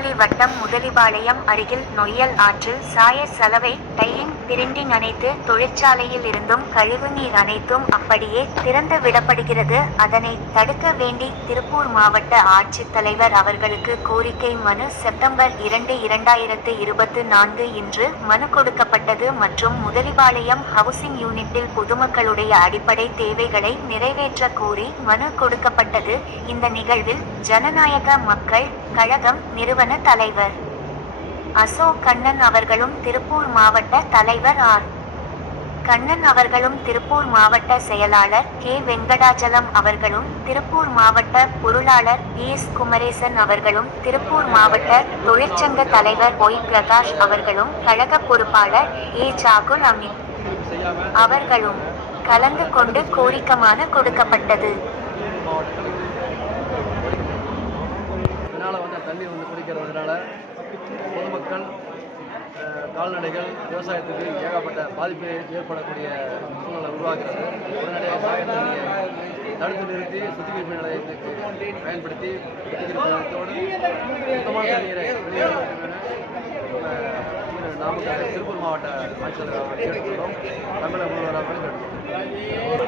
திருப்போலி வட்டம் முதலிபாளையம் அருகில் நொய்யல் ஆற்றில் சாய சலவை டையிங் பிரிண்டிங் அனைத்து தொழிற்சாலையில் இருந்தும் கழிவுநீர் அனைத்தும் அப்படியே திறந்து விடப்படுகிறது. அதனை தடுக்க வேண்டி திருப்பூர் மாவட்ட ஆட்சித்தலைவர் அவர்களுக்கு கோரிக்கை மனு செப்டம்பர் 2, 2024 இன்று மனு கொடுக்கப்பட்டது மற்றும் முதலிபாளையம் ஹவுசிங் யூனிட்டில் பொதுமக்களுடைய அடிப்படை தேவைகளை நிறைவேற்ற கோரி மனு கொடுக்கப்பட்டது. இந்த நிகழ்வில் ஜனநாயக மக்கள் கழகம் நிறுவன தலைவர் அசோக் கண்ணன் அவர்களும் திருப்பூர் மாவட்ட தலைவர் ஆர். கண்ணன் அவர்களும் திருப்பூர் மாவட்ட செயலாளர் கே. வெங்கடாச்சலம் அவர்களும் திருப்பூர் மாவட்ட பொருளாளர் பி.எஸ். குமரேசன் அவர்களும் திருப்பூர் மாவட்ட தொழிற்சங்க தலைவர் ஒய். பிரகாஷ் அவர்களும் கழக பொறுப்பாளர் ஏ. சாகுல் அமீன் அவர்களும் கலந்து கொண்டு கோரிக்கை மனு கொடுக்கப்பட்டது. தண்ணீர் குடிக்கிறதுனால பொதுமக்கள் கால்நடைகள் விவசாயத்துக்கு ஏகப்பட்ட பாதிப்பு ஏற்படக்கூடிய சூழ்நிலை உருவாகிறது. உடனடியாக சாய தண்ணியை தடுத்து நிறுத்தி சுத்திகரிப்பு நிலையத்துக்கு பயன்படுத்தி சுத்திகரிப்பு நிலையத்தோடு சுத்தமான தண்ணீரை நாமக்கல் திருப்பூர் மாவட்ட ஆட்சித்தலைவர் கேட்டுக்கொள்கிறோம். தமிழக முதல்வர் அவர்கள்